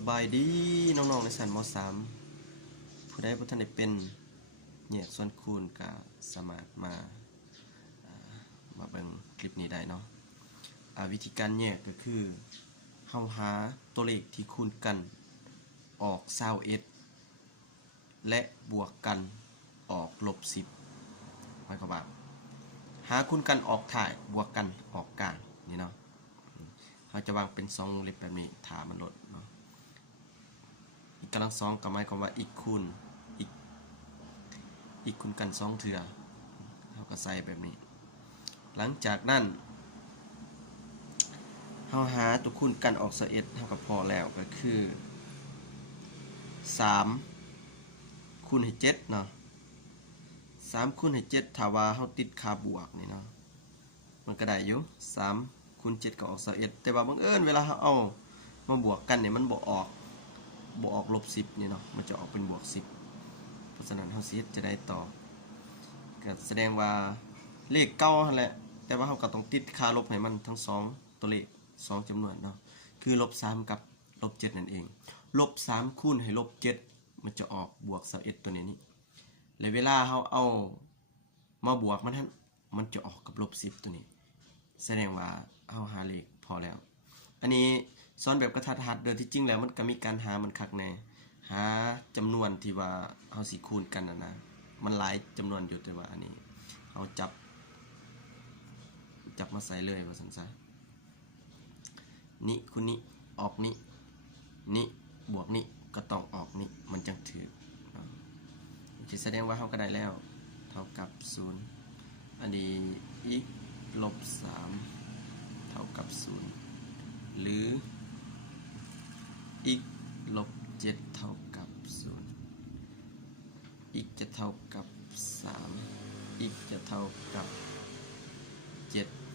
สบายดีน้องๆในชั้นม.3 ผู้ใดบ่ทันได้เป็นแยกส่วนคูณก็สามารถมาเบิ่งคลิปนี้ได้เนาะวิธีการแยกก็คือเฮาหาตัวเลขที่คูณกันออก21และบวกกันออก-10หมายความว่าหาคูณกันออกท้ายบวกกันออกกลางนี่เนาะเขาจะวางเป็น2วงเล็บแบบนี้ถ้ามันลดเนาะอีกกำลัง2ก็หมายความว่าอีกคูณกัน2เทื่อเขาก็ใส่แบบนี้หลังจากนั้นเราหาตัวคูณกันออก21เท่ากับพอแล้วก็คือ3คูณให้7เนาะ3คูณให้7ถ้าว่าเราติดค่าบวกนี่เนาะมันก็ได้อยู่3คูณ7ก็ออก21แต่ว่าบังเอิญเวลาเราเอามาบวกกันเนี่ยมันบ่ออก-10นี่เนาะมันจะออกเป็นบวก10เพราะฉะนั้นเราสิจะได้ต่อก็แสดงว่าเลขเก่านั่นแหละแต่ว่าเราก็ต้องติดค่าลบให้มันทั้ง2ตัวเลข2จำนวนเนาะคือ-3กับ-7นั่นเอง-3คูณให้-7มันจะออกบวก21ตัวนี้แล้วเวลาเราเอามาบวกมันจะออกกับ-10ตัวนี้แสดงว่าเราหาเลขพอแล้วอันนี้สอนแบบกระทัดรัดโดยที่จริงแล้วมันก็มีการหามันคักแน่หาจำนวนที่ว่าเฮาสิคูณกันนะมันหลายจำนวนอยู่แต่ว่าอันนี้เฮาจับมาใส่เลยว่าซั่นซะนี่คูณนี้ออกนี่บวกนี่ก็ต้องออกนี่มันจังถูกจะแสดงว่าเฮาก็ได้แล้วเท่ากับ0อันนี้อีก-3เท่ากับ0หรืออีก-7เท่ากับ0อีกจะเท่ากับ3อีกจะเท่ากับ7